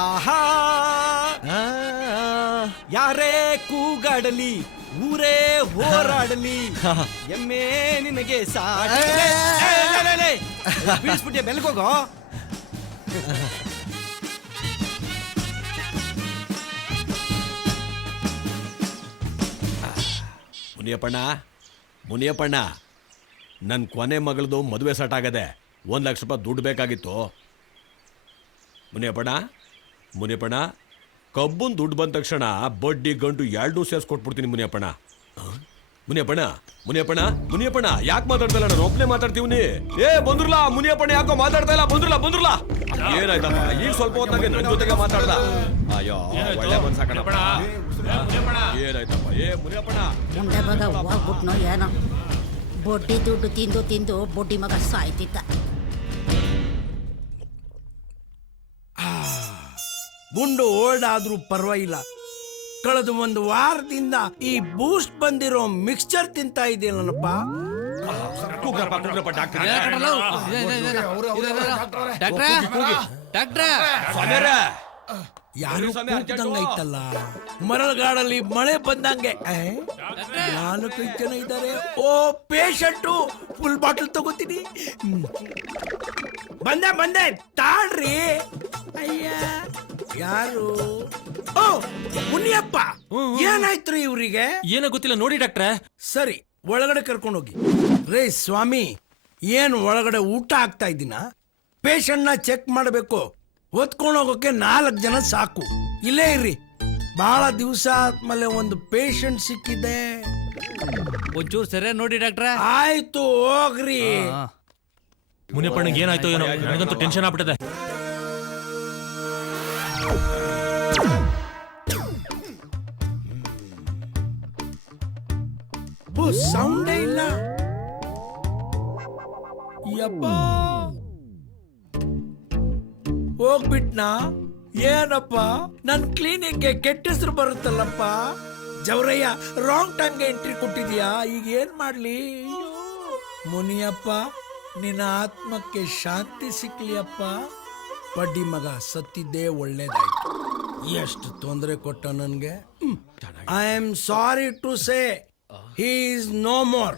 ಆಹಾ ಯಾರೇ ಕೂಗಾಡಲಿ ಊರೇ ಹೋರಾಡಲಿ ಎಮ್ಮೆ ನಿನಗೆ ಬೀಳಿಸ್ಬಿಟ್ಟೆ ಬೆಲ್ಗೋಗೋ. ಮುನಿಯಪ್ಪಣ್ಣ ನನ್ನ ಕೊನೆ ಮಗಳದು ಮದುವೆ ಸೆಟ್ ಆಗದೆ. 1 ಲಕ್ಷ ರೂಪಾಯಿ ದುಡ್ಡು ಬೇಕಾಗಿತ್ತು. ಮುನಿಯಪ್ಪಣ್ಣ ಕಬ್ಬನ್ ದುಡ್ಡು ಬಂದ ತಕ್ಷಣ ಬಡ್ಡಿ ಗಂಟು 2 ಸೇರಿಸ್ಕೊಟ್ಬಿಡ್ತೀನಿ ಮುನಿಯಪ್ಪಣ್ಣ ಯಾಕೆ ಮಾತಾಡ್ತಾ ಇಲ್ಲ? ನಾನು ಒಬ್ಬನೇ ಮಾತಾಡ್ತೀವಿ. ಬಂದ್ರಲ್ಲ ಮುನಿಯಪ್ಪಣ್ಣ ಯಾಕೋ ಮಾತಾಡ್ತಾ ಇಲ್ಲ? ಬಂದ್ರಲ್ಲ ಏನಾಯ್ತಪ್ಪ? ಈಗ ಸ್ವಲ್ಪ ಹೊತ್ತಾಗೆ ನನ್ನ ಜೊತೆಗೆ ಮಾತಾಡ್ದ. ಅಯ್ಯೋ ಒಳ್ಳೆ ಬಂದ್ಸಾಕಣಪ್ಪ. ಏನಾಯ್ತಪ್ಪ? ಮುನಿಯಪ್ಪಣ್ಣ ಮುಂದೆ ಮಗ ಹೋಗ್ಬಿಟ್ನೋ ಏನೋ. ಬೊಡ್ಡಿ ದುಡ್ಡು ತಿಂದು ಬೊಡ್ಡಿ ಮಗ ಸಾಯ್ತಿದ್ದ. ಗುಂಡು ಓಲ್ಡಾದ್ರೂ ಪರವಾಗಿಲ್ಲ. ಕಳೆದ 1 ವಾರದಿಂದ ಈ ಬೂಸ್ಟ್ ಬಂದಿರೋ ಮಿಕ್ಸ್ಚರ್ ತಿಂತಾ ಇದೆಯಲ್ಲಪ್ಪ. ಯಾರು ಕೂಗ್ದಂಗೈತಲ್ಲ. ಮರಳುಗಾಡಲ್ಲಿ ಮಳೆ ಬಂದಂಗೆ 4-5 ಜನ ಇದ್ದಾರೆ. ಓ ಪೇಷಂಟು, ಫುಲ್ ಬಾಟಲ್ ತಗೋತೀನಿ. ಬಂದೆ ತಾಳ್ರಿ. ಅಯ್ಯ ಯಾರು? ಓ ಮುನಿಯಪ್ಪ, ಏನಾಯ್ತ್ರಿ ಇವ್ರಿಗೆ? ಏನೋ ಗೊತ್ತಿಲ್ಲ ನೋಡಿ ಡಾಕ್ಟ್ರೆ. ಸರಿ, ಒಳಗಡೆ ಕರ್ಕೊಂಡೋಗಿ. ರೇ ಸ್ವಾಮಿ, ಏನು ಒಳಗಡೆ ಊಟ ಆಗ್ತಾ ಇದ್ದೀನ? ಪೇಷಂಟ್ ನ ಚೆಕ್ ಮಾಡಬೇಕು. ಹೊತ್ಕೊಂಡೋಗೋಕೆ 4 ಜನ ಸಾಕು. ಇಲ್ಲೇ ಇರ್ರಿ, ಬಹಳ ದಿವಸ ಆದ್ಮೇಲೆ ಒಂದು ಪೇಷಂಟ್ ಸಿಕ್ಕಿದೆ. ಒಂಚೂರು ಸರಿ ನೋಡಿ ಡಾಕ್ಟ್ರೆ. ಆಯ್ತು ಹೋಗ್ರಿ. ಮುನಿಯಪ್ಪನಿಗೆ ಏನಾಯ್ತು ಏನೋ, ನನಗಂತೂ ಟೆನ್ಷನ್ ಆಗ್ಬಿಟ್ಟಿದೆ. ಸೌಂಡೇ ಇಲ್ಲ. ಯಪ್ಪ ಹೋಗ್ಬಿಟ್ನಾ? ಏನಪ್ಪ, ನನ್ ಕ್ಲಿನಿಕ್ಗೆ ಕೆಟ್ಟ ಹೆಸರು ಬರುತ್ತಲ್ಲಪ್ಪ. ಜವರಯ್ಯ ರಾಂಗ್ ಟೈಮ್ಗೆ ಎಂಟ್ರಿ ಕೊಟ್ಟಿದ್ಯಾ. ಈಗ ಏನ್ ಮಾಡ್ಲಿ? ಮುನಿಯಪ್ಪ, ನಿನ್ನ ಆತ್ಮಕ್ಕೆ ಶಾಂತಿ ಸಿಕ್ಲಿಯಪ್ಪ. ಬಡ್ಡಿ ಮಗ ಸತ್ತಿದ್ದೇ ಒಳ್ಳೇದಾಯ್ತು. ಎಷ್ಟು ತೊಂದರೆ ಕೊಟ್ಟ ನನ್ಗೆ. I am sorry to say he is no more.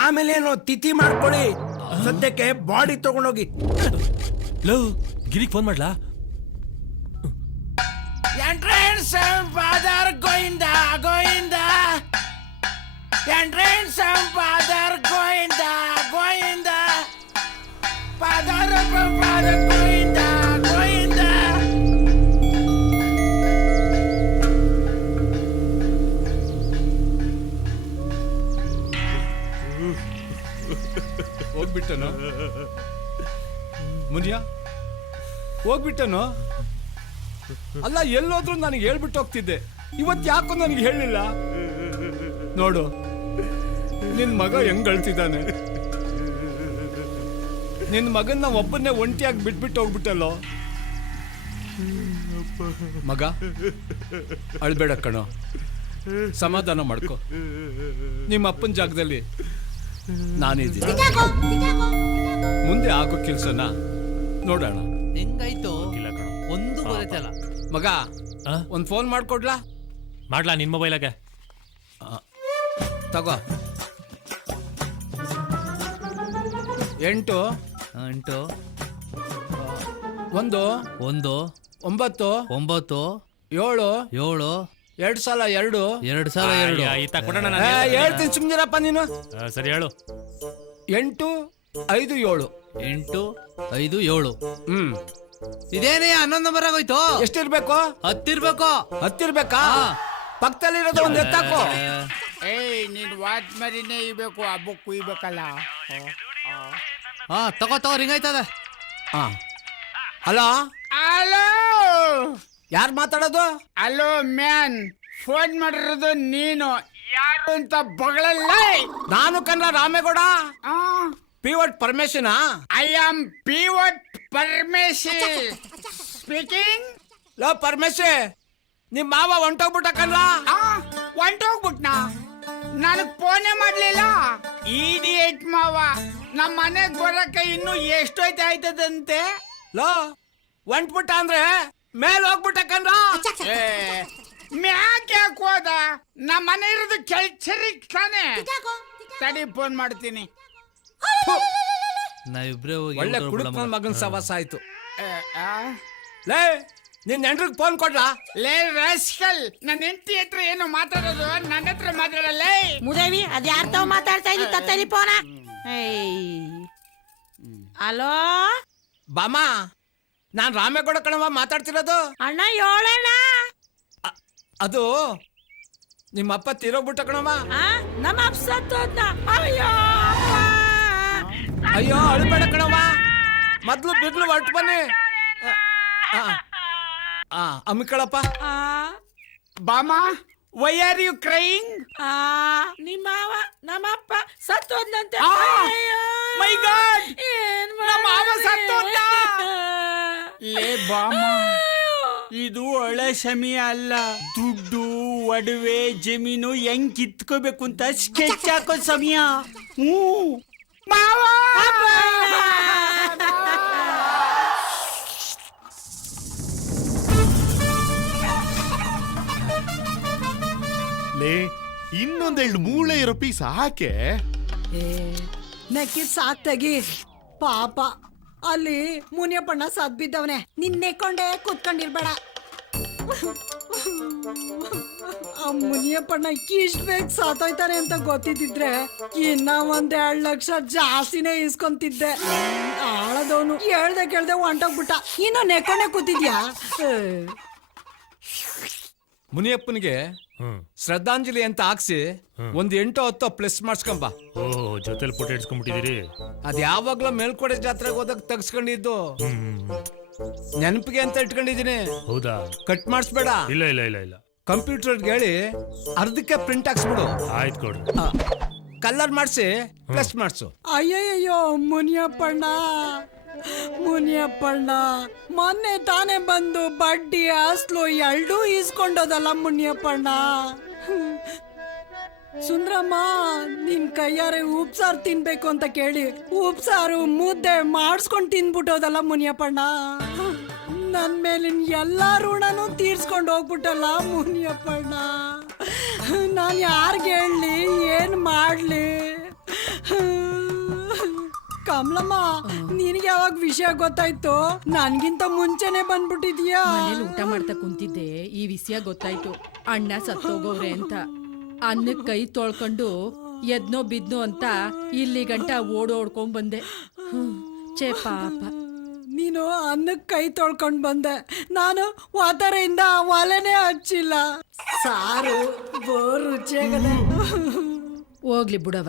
ಆಮೇಲೇನೋ ತಿಥಿ ಮಾಡ್ಕೊಳ್ಳಿ. ಸದ್ಯಕ್ಕೆ ಬಾಡಿ ತಗೊಂಡೋಗಿ. ಗಿರಿಗೆ ಫೋನ್ ಮಾಡ್ಲಾ? Entrance father Govinda Govinda, entrance father Govinda Govinda, father Govinda Govinda. ಹೋಗ್ಬಿಟ್ಟನು ಮುನಿಯ, ಹೋಗ್ಬಿಟ್ಟನು. ಅಲ್ಲ, ಎಲ್ಲೋದ್ರೂ ನನಗೆ ಹೇಳ್ಬಿಟ್ಟು ಹೋಗ್ತಿದ್ದೆ. ಇವತ್ತು ಯಾಕೋ ನನಗೆ ಹೇಳಿಲ್ಲ. ನೋಡು ನಿನ್ ಮಗ ಹೆಂಗ್ ಅಳ್ತಿದ್ದಾನೆ. ನಿನ್ ಮಗನ್ನ ಒಬ್ಬನ್ನೇ ಒಂಟಿಯಾಗಿ ಬಿಟ್ಬಿಟ್ಟು ಹೋಗ್ಬಿಟ್ಟಲ್ಲೋ. ಮಗ ಅಳ್ಬೇಡ ಕಣೋ, ಸಮಾಧಾನ ಮಾಡ್ಕೊ. ನಿಮ್ಮ ಅಪ್ಪನ ಜಾಗದಲ್ಲಿ ನಾನಿದ್ದೀನಿ. ಮುಂದೆ ಆಗೋ ಕೆಲ್ಸನ ನೋಡೋಣ. ಹೆಂಗಾಯ್ತು? ಒಂದು ಬರತ್ತಲ್ಲ ಮಗ, ಒಂದ್ ಫೋನ್ ಮಾಡ್ಕೊಡ್ಲಾ? ಮಾಡ್ಲಾ ನಿನ್ ಮೊಬೈಲಾಗೆ? ತಗೋ. 8 8 1 1 9 9 7 7 2 ಸಲ 2 ಹೇಳ್ತೀನಿ, ಸುಮ್ನಿರಪ್ಪ ನೀನು. ಸರಿ ಹೇಳು. 8 5 7 8 5 7. ಇದೇನೇ 11 ನಂಬರ್ ಆಗೋಯ್ತು. ಎಷ್ಟಿರ್ಬೇಕು? 10 ಇರ್ಬೇಕು. 10 ಇರ್ಬೇಕಾ? ಪಕ್ಕದಲ್ಲಿರೋದು ಒಂದು ಎತ್ತಾಕೋ. ನೀನ್ ವಾಚ್ ಮರಿನೇ ಇಬೇಕು, ಹಬ್ಬ ಕುಯ್ಬೇಕಲ್ಲ. ತಗೋ ರಿಂಗ್ ಆಯ್ತದ. ಹಲೋ ಹಲೋ, ಯಾರು ಮಾತಾಡೋದು? ಹಲೋ ಮ್ಯಾನ್, ಫೋನ್ ಮಾಡಿರೋದು ನೀನು. ಯಾರು ಅಂತ ಬಗಳಲ್ಲ. ನಾನು ಕನ್ನಡ ರಾಮೇಗೌಡ, ಪಿವಟ್ ಪರಮೇಶನ. I am pivot Parameshi speaking. ಲೋ ಪರಮೇಶಿ, ನಿಮ್ ಮಾವ ಹೊಂಟೋಗ್ಬಿಟ್ಟ ಕನ್ಲ. ಹೊಂಟೋಗ್ಬಿಟ್ನಾ? ನನಗ್ ಫೋನೇ ಮಾಡ್ಲಿಲ್ಲ. ಇಡಿಯೇಟ್ ಮಾವ, ನಮ್ಮ ಮನೆಗ್ ಬರಕ್ಕೆ ಇನ್ನು ಎಷ್ಟೊಯ್ತು ಆಯ್ತದಂತೆ. ಲೋ ಹೊಂಟ್ಬಿಟ್ಟ ಅಂದ್ರೆ ಮೇಲ್ ಹೋಗ್ಬಿಟ್ಟಕ್ಕಂದ್ರ ಮ್ಯಾಕ್ ಯಾಕೆ ಹೋದ? ನಮ್ಮ ಮನೆ ಇರೋದು ಕೆಲ್ಸರಿಗ್ ತಾನೆ. ತಡಿ ಫೋನ್ ಮಾಡ್ತೀನಿ. ನಾವಿಬ್ರೇ ಹೋಗಿ ಒಳ್ಳೆ ಕುಡುಕ್ ನನ್ ಮಗನ್ ಸವಾಸ ಆಯ್ತು. ಲೇ ನಿನ್ ಹೆಂಡ್ರಿಗೆ ಫೋನ್ ಕೊಡ್ಲಾ? ಲೇ ರಾಸ್ಕಲ್, ನನ್ನ ಹೆಂಡತಿ ಹತ್ರ ಏನು ಮಾತಾಡೋದು, ನನ್ನ ಹತ್ರ ಮಾತಾಡಲ್ಲ. ಮುದೇವಿ ಅದ್ ಯಾರ್ ತಾವ್ ಮಾತಾಡ್ತಾ ಇದ್ದಿ ತತ್ತರಿ ಫೋನ. ಹಲೋ ಬಾಮ, ನಾನ್ ರಾಮೇಗೌಡ ಕಣವ ಮಾತಾಡ್ತಿರೋದು. ಅಣ್ಣ ಏಳಣ್ಣ. ಅದು ನಿಮ್ಮಪ್ಪ ತೀರೋಗ್ಬಿಟ್ಟ ಕಣವ. ನಮ್ಮ ಅಪ್ಸತ್ತೋದ್ನ. ಅಯ್ಯೋ ಅಯ್ಯೋ ಅಳ್ಬೇಡ ಕಣವ, ಮೊದ್ಲು ಬಿಗ್ಲು ಹೊರಟು ಬನ್ನಿ. ಅಮ್ಮಿಕಳಪ್ಪ. ಬಾಮ, ವೈ ಆರ್ ಯು ಕ್ರೈಯಿಂಗ್? ನಿಮ್ಮವ ನಮ್ಮಪ್ಪ ಸತ್ತೋದ್ನಂತೆ. ಮೈ ಗಾಡ್, ಏನ್ ನಮ್ಮ ಮಾವ ಮಾಡೋದು? ಸತ್ತೋದ್ನ. ಲೇ ಬಾಮ, ಇದು ಒಳ್ಳೆ ಸಮಯ ಅಲ್ಲ. ದುಡ್ಡು ಒಡವೆ ಜಮೀನು ಹೆಂಗ್ ಕಿತ್ಕೋಬೇಕು ಅಂತ ಸ್ಕೆಚ್ ಹಾಕೋ ಸಮಯ. ಮಾವ ಲೇ, ಇನ್ನೊಂದೆರಡು ಮೂಳೆ ಇರೋ ಪೀಸ್ ಹಾಕೆ. ನೆಕ್ಕಿದ್ ಸಾಕ್ ತೆಗಿ. ಪಾಪ ಅಲ್ಲಿ ಮುನಿಯಪ್ಪಣ್ಣ ಸದ್ ಬಿದ್ದವನೆ. ನಿನ್ ನೆಕ್ಕೊಂಡೆ ಕೂತ್ಕೊಂಡಿರ್ಬೇಡ. ಆ ಮುನಿಯಪ್ಪಣ್ಣ ಇಷ್ಟ ಬೇಗ ಸಾತೋಯ್ತಾನೆ ಅಂತ ಗೊತ್ತಿದ್ದಿದ್ರೆ ಇನ್ನ 1-2 ಲಕ್ಷ ಜಾಸ್ತಿನೇ ಇಸ್ಕೊಂತಿದ್ದೆ. ಆಳದವನು ಹೇಳ್ದೆ ಕೇಳ್ದೆ ಹೊಂಟೋಗ್ಬಿಟ್ಟ. ಇನ್ನು ನೆಕ್ಕೊಂಡೆ ಕೂತಿದ್ಯಾ? ಮುನಿಯಪ್ಪನಿಗೆ ಶ್ರದ್ಧಾಂಜಲಿ ಅಂತ ಹಾಕ್ಸಿ 8-10 ಪ್ಲಸ್ ಮಾಡ್ಸ್ಕೊಂಬ. ಓಹ್, ಜೊತೆಲಿ ಫೋಟೋ ಇಡ್ಸ್ಕೊಂಡ್ಬಿಟ್ಟಿದ್ದೀರಿ. ಅದ್ ಯಾವಾಗ್ಲೂ ಮೇಲ್ಕೋಟೆ ಜಾತ್ರೆಗೆ ಹೋದಾಗ ತೆಗ್ಸ್ಕೊಂಡಿದ್ದು. ನೆನಪಿಗೆ ಅಂತ ಇಟ್ಕೊಂಡಿದೀನಿ. ಹೌದಾ? ಕಟ್ ಮಾಡಿಸ್ಬೇಡ. ಇಲ್ಲ ಇಲ್ಲ ಇಲ್ಲ ಇಲ್ಲ, ಕಂಪ್ಯೂಟರ್ಗೆ ಹೇಳಿ ಅರ್ಧಕ್ಕೆ ಪ್ರಿಂಟ್ ಹಾಕ್ಸ್ಬಿಡು. ಆಯ್ತು ಕೊಡ್ರಿ. ಕಲರ್ ಮಾಡಿಸಿ ಪ್ಲಸ್ ಮಾಡಿಸು. ಅಯ್ಯಯ್ಯೋ ಮುನಿಯಪ್ಪಣ್ಣ, ಮುನಿಯಪ್ಪಣ್ಣ ಮೊನ್ನೆ ತಾನೇ ಬಂದು ಬಡ್ಡಿ ಅಸ್ಲು ಎರಡೂ ಈಸ್ಕೊಂಡೋದಲ್ಲ ಮುನಿಯಪ್ಪಣ್ಣ. ಸುಂದ್ರಮ್ಮ ನಿನ್ ಕೈಯಾರೆ ಉಪ್ಸಾರು ತಿನ್ಬೇಕು ಅಂತ ಕೇಳಿ ಉಪ್ಸಾರು ಮುದ್ದೆ ಮಾಡಿಸ್ಕೊಂಡು ತಿನ್ಬಿಟ್ಟೋದಲ್ಲ ಮುನಿಯಪ್ಪಣ್ಣ. ನನ್ ಮೇಲಿನ ಎಲ್ಲಾ ಋಣನೂ ತೀರ್ಸ್ಕೊಂಡು ಹೋಗ್ಬಿಟ್ಟಲ್ಲ ಮುನಿಯಪ್ಪಣ್ಣ. ನಾನು ಯಾರಿಗೆ ಹೇಳಲಿ, ಏನ್ ಮಾಡ್ಲಿ? ಕಮಲಮ್ಮ, ನಿನಗೆ ಯಾವಾಗ ವಿಷಯ ಗೊತ್ತಾಯ್ತು? ನನ್ಗಿಂತ ಮುಂಚೆನೆ ಬಂದ್ಬಿಟ್ಟಿದ್ಯಾ? ಮನೇಲಿ ಊಟ ಮಾಡ್ತಾ ಕುಂತಿದ್ದೆ, ಈ ವಿಷಯ ಗೊತ್ತಾಯ್ತು. ಅಣ್ಣ ಸತ್ತೋಗವ್ರೆ ಅಂತ. ಅನ್ನಕ್ ಕೈ ತೊಳ್ಕೊಂಡು ಎದ್ನೋ ಬಿದ್ನೋ ಅಂತ ಇಲ್ಲಿ ಗಂಟ ಓಡೋಡ್ಕೊಂಡ್ ಬಂದೆ. ಛೇ ಪಾಪ. ನೀನು ಅನ್ನಕ್ಕೆ ಕೈ ತೊಳ್ಕೊಂಡ್ ಬಂದೆ, ನಾನು ವಾತರೆಯಿಂದ ಒಲೆನೇ ಹಚ್ಚಿಲ್ಲ. ಸಾರು ಬೋರ್ ರುಚಿಯಾಗದೆ. ಹೋಗ್ಲಿ ಬಿಡವ.